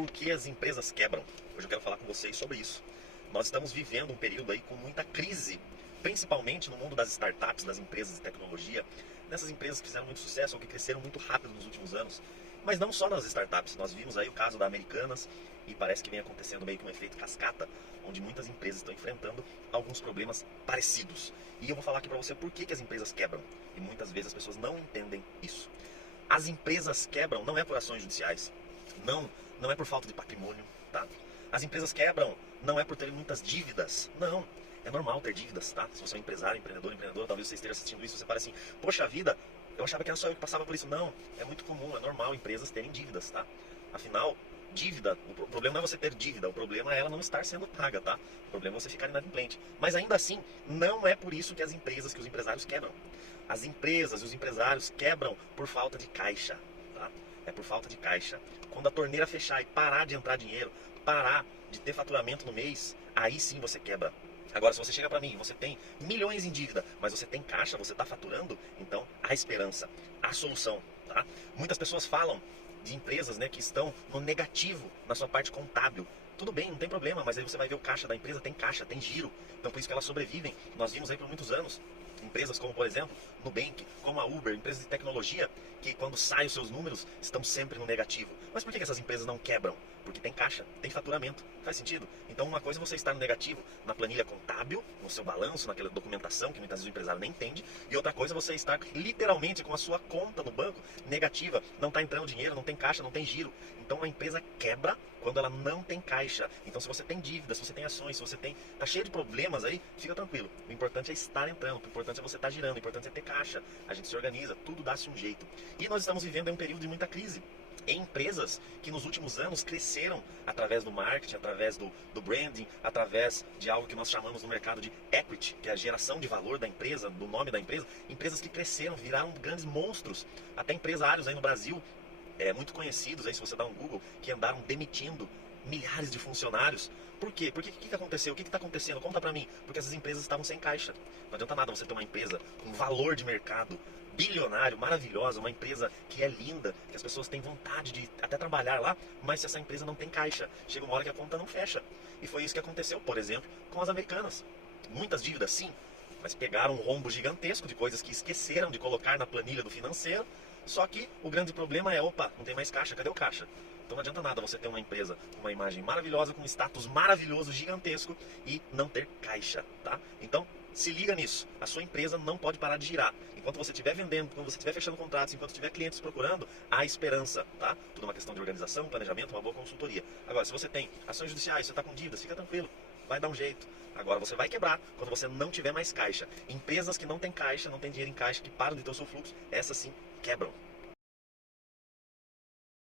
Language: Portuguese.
Por que as empresas quebram? Hoje eu quero falar com vocês sobre isso. Nós estamos vivendo um período aí com muita crise, principalmente no mundo das startups, das empresas de tecnologia, nessas empresas que fizeram muito sucesso ou que cresceram muito rápido nos últimos anos. Mas não só nas startups, nós vimos aí o caso da Americanas e parece que vem acontecendo meio que um efeito cascata, onde muitas empresas estão enfrentando alguns problemas parecidos. E eu vou falar aqui para você por que as empresas quebram. E muitas vezes as pessoas não entendem isso. As empresas quebram não é por ações judiciais, não é por falta de patrimônio, tá? As empresas quebram não é por terem muitas dívidas, não. É normal ter dívidas, tá? Se você é um empresário, empreendedor, talvez você esteja assistindo isso, você fala assim, poxa vida, eu achava que era só eu que passava por isso. Não, é muito comum, é normal empresas terem dívidas, tá? Afinal, dívida, o problema não é você ter dívida, o problema é ela não estar sendo paga, tá? O problema é você ficar inadimplente. Mas ainda assim, não é por isso que as empresas, que os empresários quebram. As empresas e os empresários quebram por falta de caixa, tá? É por falta de caixa. Quando a torneira fechar e parar de entrar dinheiro, parar de ter faturamento no mês, aí sim você quebra. Agora, se você chega para mim, você tem milhões em dívida, mas você tem caixa, você está faturando, então há esperança, há solução, tá? Muitas pessoas falam de empresas, né, que estão no negativo na sua parte contábil. Tudo bem, não tem problema, mas aí você vai ver o caixa da empresa, tem caixa, tem giro. Então por isso que elas sobrevivem. Nós vimos aí por muitos anos empresas como, por exemplo, Nubank, como a Uber, empresas de tecnologia, que quando saem os seus números, estão sempre no negativo. Mas por que essas empresas não quebram? Porque tem caixa, tem faturamento. Faz sentido? Então uma coisa é você estar no negativo na planilha contábil, no seu balanço, naquela documentação que muitas vezes o empresário nem entende, e outra coisa é você estar literalmente com a sua conta no banco negativa, não está entrando dinheiro, não tem caixa, não tem giro. Então a empresa quebra quando ela não tem caixa. Então se você tem dívidas, se você tem ações, se você tá cheio de problemas aí, fica tranquilo. O importante é estar entrando, o importante é você estar girando, o importante é ter caixa. A gente se organiza, tudo dá-se um jeito. E nós estamos vivendo um período de muita crise em empresas que nos últimos anos cresceram através do marketing, através do branding, através de algo que nós chamamos no mercado de equity, que é a geração de valor da empresa, do nome da empresa. Empresas que cresceram, viraram grandes monstros. Até empresários aí no Brasil, muito conhecidos aí, se você dá um Google, que andaram demitindo milhares de funcionários. Por quê? Porque o que aconteceu? O que está acontecendo? Conta pra mim. Porque essas empresas estavam sem caixa. Não adianta nada você ter uma empresa com valor de mercado bilionário, maravilhosa, uma empresa que é linda, que as pessoas têm vontade de até trabalhar lá, mas se essa empresa não tem caixa, chega uma hora que a conta não fecha. E foi isso que aconteceu, por exemplo, com as Americanas. Muitas dívidas, sim, mas pegaram um rombo gigantesco de coisas que esqueceram de colocar na planilha do financeiro. Só que o grande problema é, opa, não tem mais caixa, cadê o caixa? Então não adianta nada você ter uma empresa com uma imagem maravilhosa, com um status maravilhoso, gigantesco e não ter caixa, tá? Então se liga nisso, a sua empresa não pode parar de girar. Enquanto você estiver vendendo, quando você estiver fechando contratos, enquanto tiver clientes procurando, há esperança, tá? Tudo uma questão de organização, planejamento, uma boa consultoria. Agora, se você tem ações judiciais, você está com dívidas, fica tranquilo, vai dar um jeito. Agora você vai quebrar quando você não tiver mais caixa. Empresas que não têm caixa, não têm dinheiro em caixa, que param de ter o seu fluxo, essas sim quebram.